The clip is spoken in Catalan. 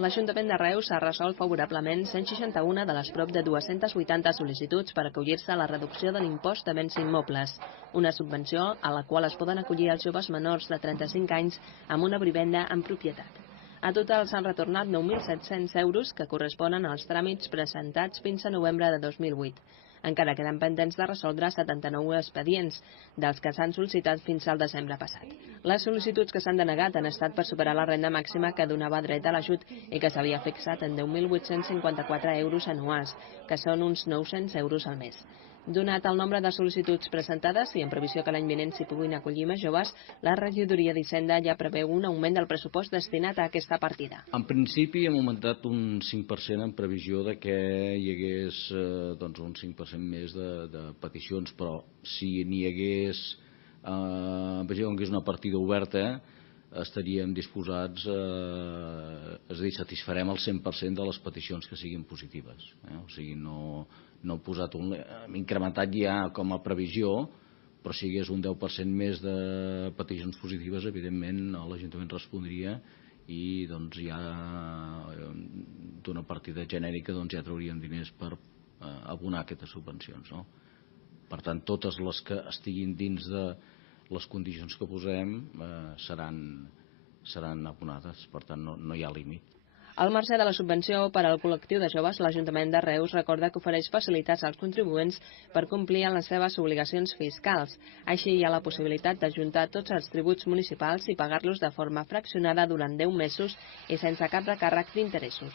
L'Ajuntament de Reus ha resolt favorablement 161 de les prop de 280 sol·licituds per acollir-se a la reducció de l'impost de béns immobles, una subvenció a la qual es poden acollir els joves menors de 35 anys amb una vivenda en propietat. A total s'han retornat 9.700 euros que corresponen als tràmits presentats fins a novembre de 2008. Encara queden pendents de resoldre 79 expedients, dels que s'han sol·licitat fins al desembre passat. Les sol·licituds que s'han denegat han estat per superar la renda màxima que donava dret a l'ajut i que s'havia fixat en 10.854 euros anuals, que són uns 900 euros al mes. Donat el nombre de sol·licituds presentades i en previsió que l'any vinent s'hi puguin acollir més joves, la regidoria d'Hisenda ja preveu un augment del pressupost destinat a aquesta partida. En principi hem augmentat un 5% en previsió de que hi hagués un 5% més de peticions, però si n'hi hagués, una partida oberta, estaríem disposats, és a dir, satisfarem el 100% de les peticions que siguin positives. O sigui, no hem posat hem incrementat ja com a previsió, però si hi hagués un 10% més de peticions positives, evidentment l'Ajuntament respondria i ja d'una partida genèrica ja trauríem diners per abonar aquestes subvencions. Per tant, totes les que estiguin dins de les condicions que posem seran abonades, per tant no hi ha límit. Al marge de la subvenció per al col·lectiu de joves, l'Ajuntament de Reus recorda que ofereix facilitats als contribuents per complir amb les seves obligacions fiscals. Així hi ha la possibilitat d'ajuntar tots els tributs municipals i pagar-los de forma fraccionada durant 10 mesos i sense cap recàrrec d'interessos.